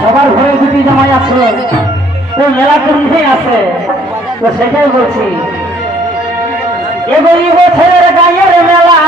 সবার ঘরে দুটি জামাই আছে। তো মেলা কুম্ভে আছে। তো সেটাই বলছি। এগোই বছরের গায়ের মেলা।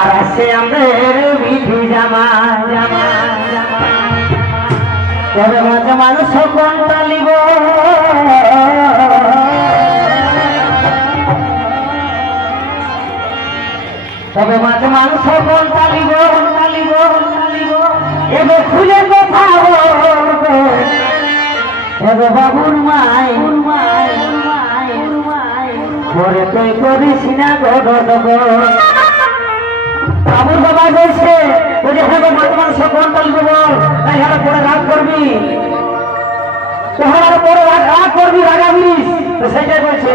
আর আছে আমাদের বিধি জামা জামা জামা মানুষ এবার খুলে কথা এবার বাবুর মাই পরে তুই করিস না গো গো গো গো। বাবুর বাবা বলছে ওই যে হ্যাঁ মাঝে কোন তালিব বল তাই হ্যাঁ পরে রাগ করবি। তোহার পরে রাগ করবি রাগাবিস তো সেটাই বলছে।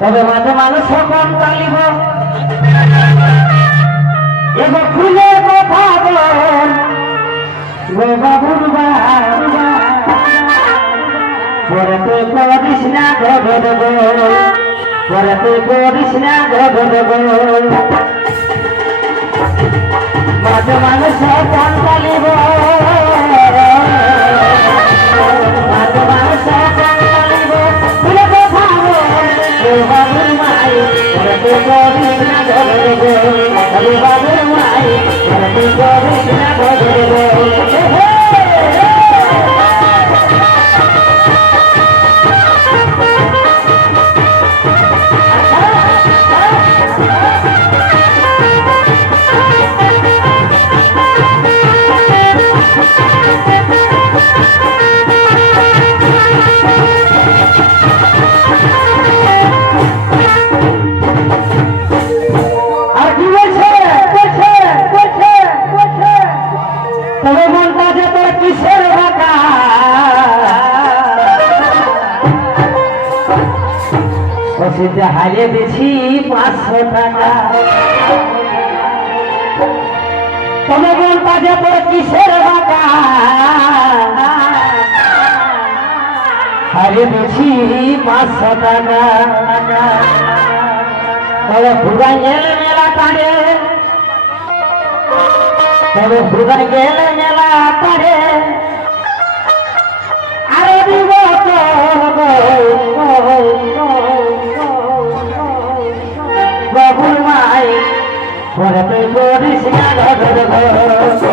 তবে মাঝে মানুষ কোন তালিব এবার খুলে কথা বল বাবুর বাবা পরে তুই করিস না গো গো গো গো। পরে তুই করিস না গো গো গো গো। মাঝে মানুষ কোন শশীতে হারিয়ে দিছি পাঁচশো টাকা। মনটা যে তোর কিসের বাঁকা? হারিয়ে দিছি পাঁচশো টাকা। তবে ভুগাই গেলে মেলা কাড়ে তবে ভুগাই গেলে মেলা কাড়ে আরে দিব বাবুর Sí.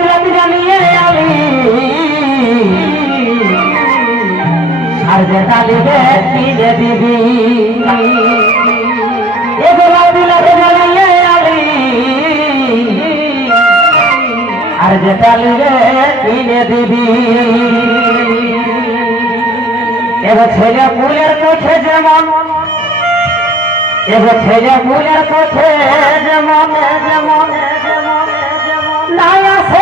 লাপি জ্বালিয়ে আলি আর যে ডালিবে কিনে দিবি? লাপি লাপি জ্বালিয়ে আলি আর যে ডালিবে কিনে দিবি? এগো ছেলে ফুলের মুখে যেমন এগো ছেলে ফুলের মুখে যেমন যেমন যেমন আছে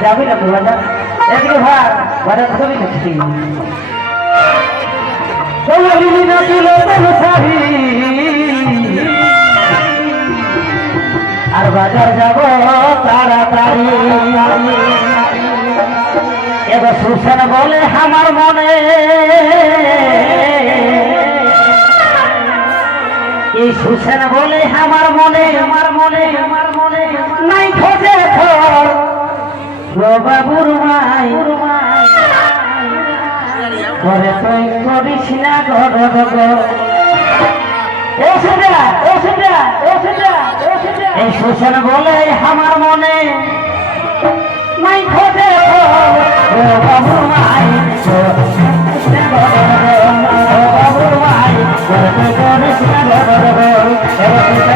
যাবি না তো বাজার এদিকে ভাই বাজার ছবি দেখছি আর বাজার যাব তাড়াতাড়ি এবার সুসেন বলে, আমার মনে সুসেন বলে আমার মনে আমার মনে আমার মনে নাই খোঁজে বাবুর মাই করে তুই করিস না ঘর এই সুসেন বলে আমার মনে নাই খোঁজে বাবুর মাই Thank you.